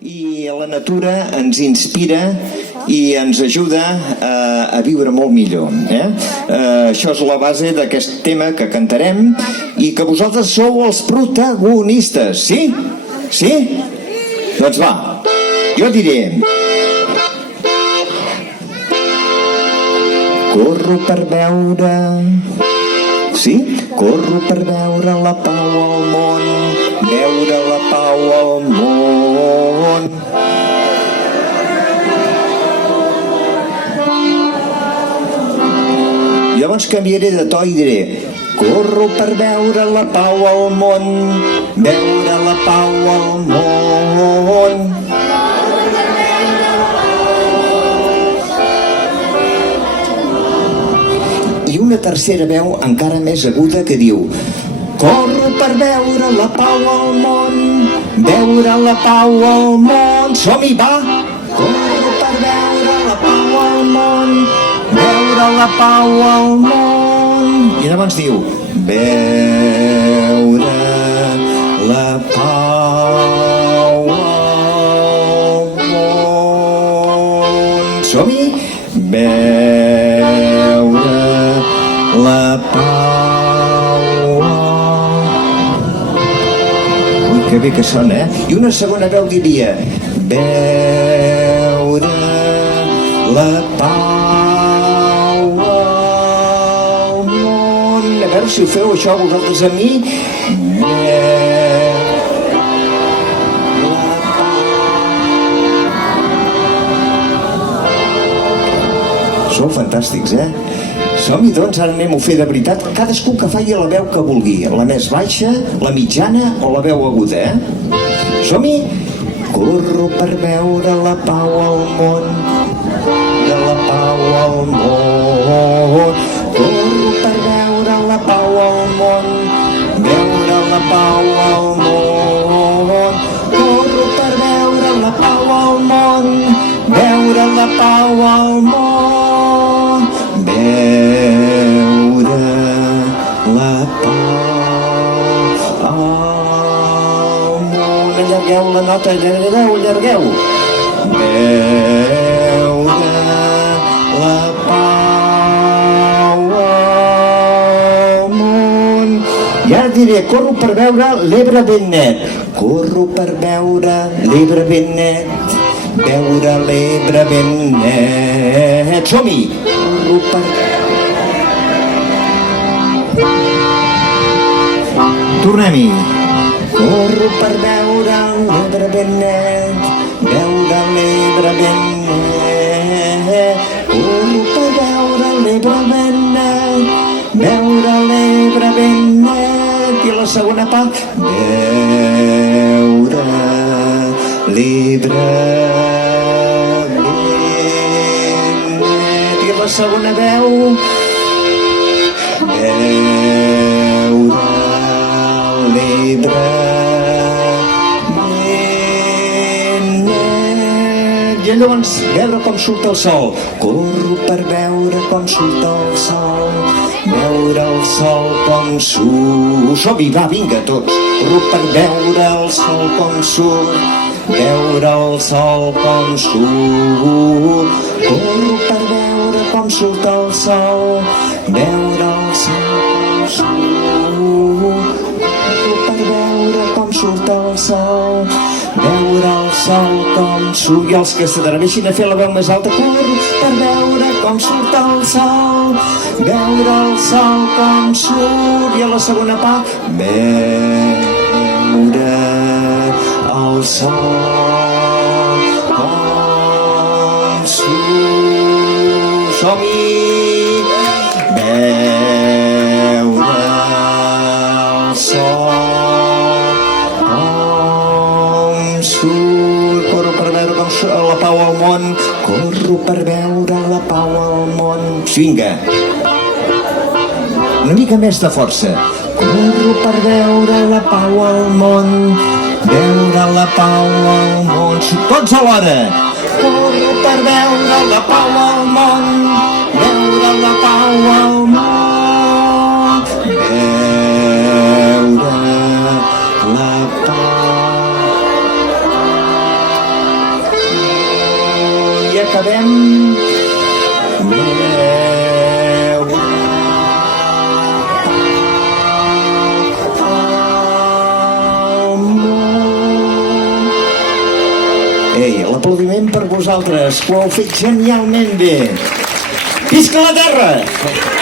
i la natura ens inspira i ens ajuda a viure molt millor. Això és la base d'aquest tema que cantarem i que vosaltres sou els protagonistes, sí? Sí? Doncs va, jo diré: corro per veure... Sí? Corro per veure la pau al món, veure la pau al món. Llavors canviaré de to i diré: corro per veure la pau al món, veure la pau al món. I una tercera veu encara més aguda que diu: corro per veure la pau al món, veure la pau al món. Som-hi, va! Corro per veure la pau al món, veure la pau al món. I llavors diu: veure la pau al món. Som-hi? Veure la pau. Ui, que bé que sona, I una segona veu diria: veure la pau al món. A veure si ho feu això vosaltres a mi. Sou fantàstics, Som-hi, doncs, ara anem a fer de veritat. Cadascú que faci la veu que vulgui, la més baixa, la mitjana o la veu aguda, Som-hi? Corro per veure la pau al món, de la pau al món. Corro per veure la pau al món, veure la pau al món. Corro per veure la pau al món, veure la pau al món. Veure la pau al món. Allargueu la nota, allargueu. Veure la pau al món. I ara diré: corro per veure l'Ebre ben net. Corro per veure l'Ebre ben net, veure l'Ebre ben net. Som-hi! Corro per... Tornem-hi! Corro per veure l'Ebre ben net, veure l'Ebre ben net. Corro per veure l'Ebre ben net, veure l'Ebre ben net. I la segona part: veure l'Ebre ben net. I la segona veu: veure l'Ebre ben net. I llavors veure com surt el sol. Corro per veure com surt el sol, veure el sol com surt. Som-hi, va, vinga, tots. Corro per veure el sol com surt, veure el sol com surt. Corro per veure com surt el sol, veure el sol com surt. Corro per veure com surt el sol, veure el sol com surt. I els que s'atreveixin a fer la veu més alta: corro per veure com surt el sol, veure el sol com surt. I a la segona part: veure el sol com surt. Som-hi! Veure el sol com surt. Corro per veure com surt la pau al món. Corro per veure la pau al món. Vinga! Una mica més de força. Corro per veure la pau al món, veure la pau al món. Tots alhora. Corro per veure la pau al món, veure la pau al món. Veure la pau L'aplaudiment per vosaltres, que ho heu fet genialment bé. Visca la terra!